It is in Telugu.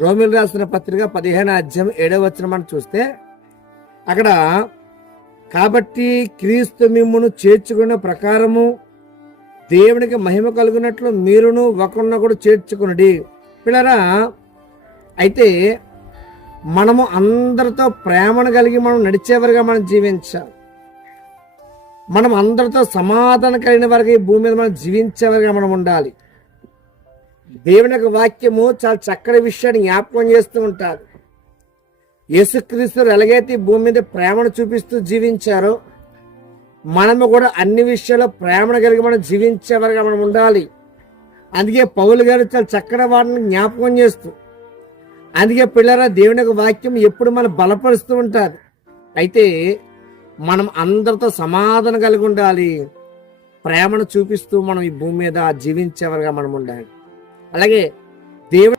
రోమిలు రాసిన పత్రిక 15 మనం చూస్తే అక్కడ కాబట్టి క్రీస్తు మిమ్మును చేర్చుకున్న ప్రకారము దేవునికి మహిమ కలుగునట్లు మీరును ఒకరినొకడు చేర్చుకునుడి. పిల్లరా, అయితే మనము అందరితో ప్రేమను కలిగి మనం నడిచేవారుగా మనం జీవించాలి. మనం అందరితో సమాధానం కలిగిన వారికి ఈ భూమి మీద మనం జీవించేవారుగా మనం ఉండాలి. దేవుని యొక్క వాక్యము చాలా చక్కటి విషయాన్ని జ్ఞాపకం చేస్తూ ఉంటారు. యేసుక్రీస్తు ఎలాగైతే ఈ భూమి మీద ప్రేమను చూపిస్తూ జీవించారో మనము కూడా అన్ని విషయాల్లో ప్రేమను కలిగి మనం జీవించేవారుగా మనం ఉండాలి. అందుకే పౌలు గారు చాలా చక్కటి వాటిని జ్ఞాపకం చేస్తూ, అందుకే పిల్లరా, దేవుని యొక్క వాక్యం ఎప్పుడు మనం బలపరుస్తూ ఉంటారు. అయితే మనం అందరితో సమాధానం కలిగి ఉండాలి. ప్రేమను చూపిస్తూ మనం ఈ భూమి మీద జీవించేవారుగా మనం ఉండాలి. అలాగే దేవుని